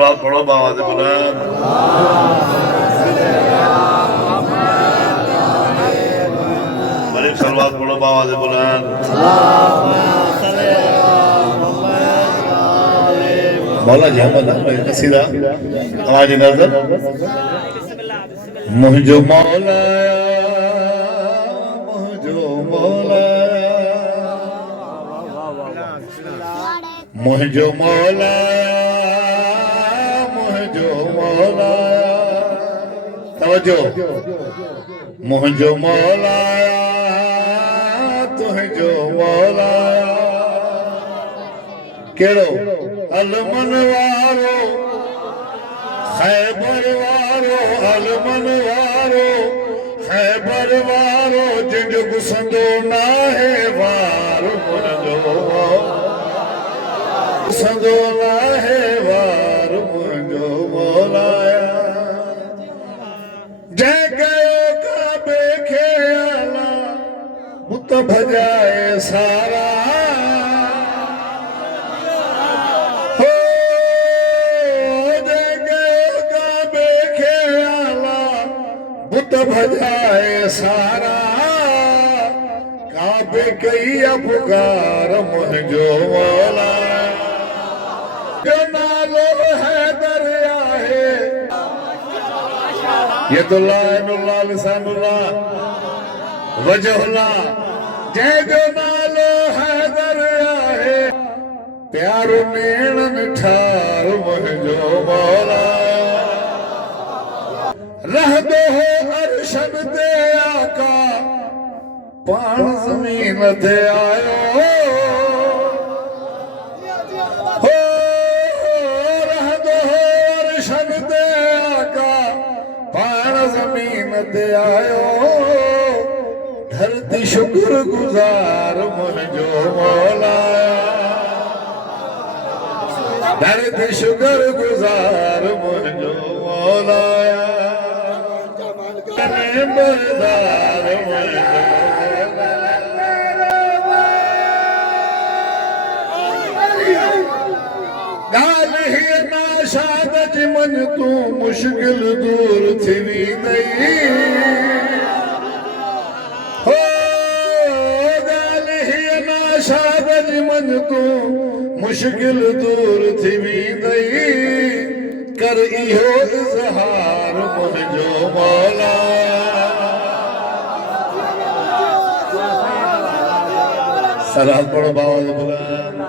सलवात पढ़ो बाबा दे बुलंद। मलिक सलवात पढ़ो बाबा दे बुलंद। मौला जी अहमद कसीदा आवाज नजर मुझो मौला मुझो मौला मुझो मौला मुझो मौला तवज्जो मुझो मौला तुझो मौला केड़ो अलमन वारो खैबर वारो अलमन वारो खैबर वारो जिंज गुसंदो ना है वार मुझो गुसंदो ना है वार मुझो मौलाया जय गयो काबे के आला मुत भजाए सारा बुत भजाए सारा काबे कई पुकार मुझो मौला जो नालो है दरिया है ये तो लानुल्लाह लिसानुल्लाह वजहुल्लाह जय जो नालो है दरिया है प्यारो नेणन ठार मुझो मौला रह दो हो अरशन ते आका पान जमीन ते आयो हो रह दो हो अरशन ते आका पान जमीन ते आयो धरती शुक्र गुजार मुझो मौला धरती शुक्र गुजार मुझो मौला गाल ही नाशाद मन तू मुश्किल दूर थी नहीं हो गाल ही नाशाद मन तू मुश्किल दूर थी नहीं कर इहो इज़हार मुझो मौला सलाम पढ़ो बाबा